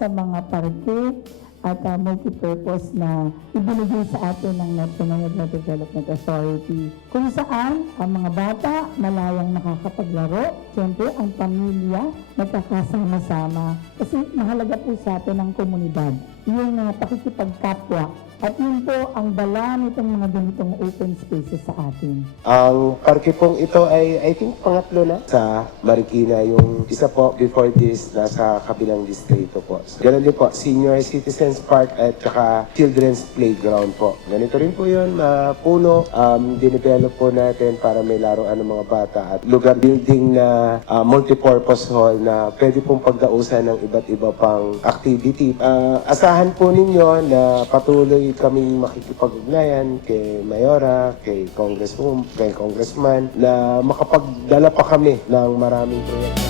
sa mga parke at multipurpose na ibinigay sa atin ng National Development Authority, kung saan ang mga bata malayang nakakapaglaro, siyempre ang pamilya nagkakasama-sama kasi mahalaga po sa atin ang komunidad, yung pakikipagkapwa. At yun po ang dala nitong mga ganitong open spaces sa atin. Ang parke pong ito ay I think pangatlo na sa Marikina. Yung isa po before this nasa kabilang distrito po. So, ganun din po, Senior Citizens Park at saka Children's Playground po. Ganito rin po yun, puno. Dinevelop po natin para may laruan ng mga bata at lugar building na multipurpose hall na pwede pong pagdausan ng iba't iba pang activity. Asahan po ninyo na patuloy kaming makikipag-ugnayan kay Mayora, kay Congressman na makapagdala pa kami ng maraming proyekto.